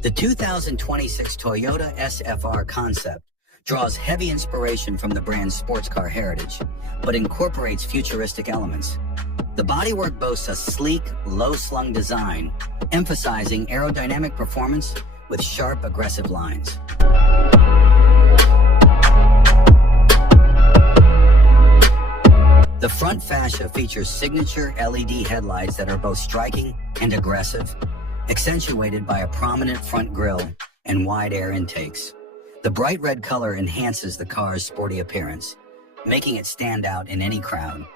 The 2026 Toyota SFR concept draws heavy inspiration from the brand's sports car heritage, but incorporates futuristic elements. The bodywork boasts a sleek, low-slung design, emphasizing aerodynamic performance with sharp, aggressive lines. The front fascia features signature LED headlights that are both striking and aggressive, accentuated by a prominent front grille and wide air intakes. The bright red color enhances the car's sporty appearance, making it stand out in any crowd.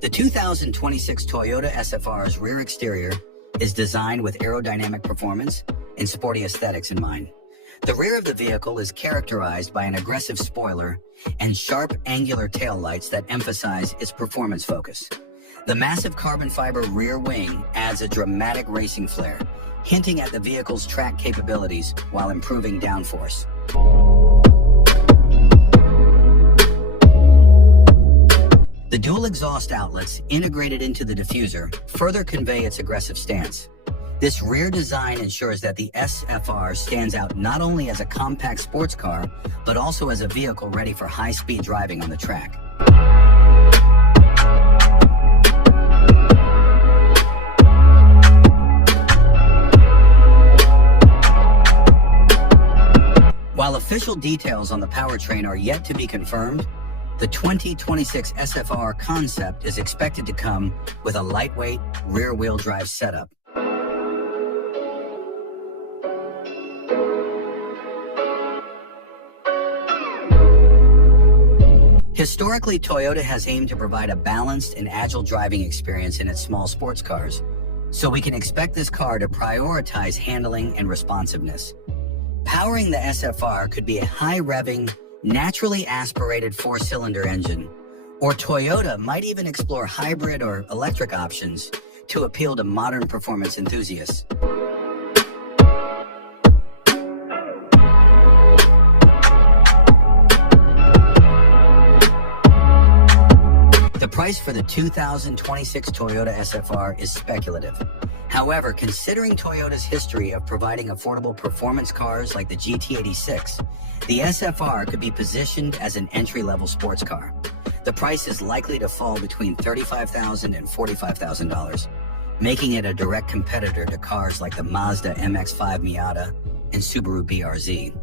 The 2026 Toyota SFR's rear exterior is designed with aerodynamic performance and sporty aesthetics in mind. The rear of the vehicle is characterized by an aggressive spoiler and sharp angular taillights that emphasize its performance focus. The massive carbon fiber rear wing adds a dramatic racing flair, hinting at the vehicle's track capabilities while improving downforce. The dual exhaust outlets integrated into the diffuser further convey its aggressive stance. This rear design ensures that the SFR stands out not only as a compact sports car, but also as a vehicle ready for high-speed driving on the track. While official details on the powertrain are yet to be confirmed, the 2026 SFR concept is expected to come with a lightweight rear-wheel drive setup. Historically, Toyota has aimed to provide a balanced and agile driving experience in its small sports cars, so we can expect this car to prioritize handling and responsiveness. Powering the SFR could be a high-revving, naturally aspirated four-cylinder engine, or Toyota might even explore hybrid or electric options to appeal to modern performance enthusiasts. The price for the 2026 Toyota SFR is speculative. However, considering Toyota's history of providing affordable performance cars like the GT86, the SFR could be positioned as an entry-level sports car. The price is likely to fall between $35,000 and $45,000, making it a direct competitor to cars like the Mazda MX-5 Miata and Subaru BRZ.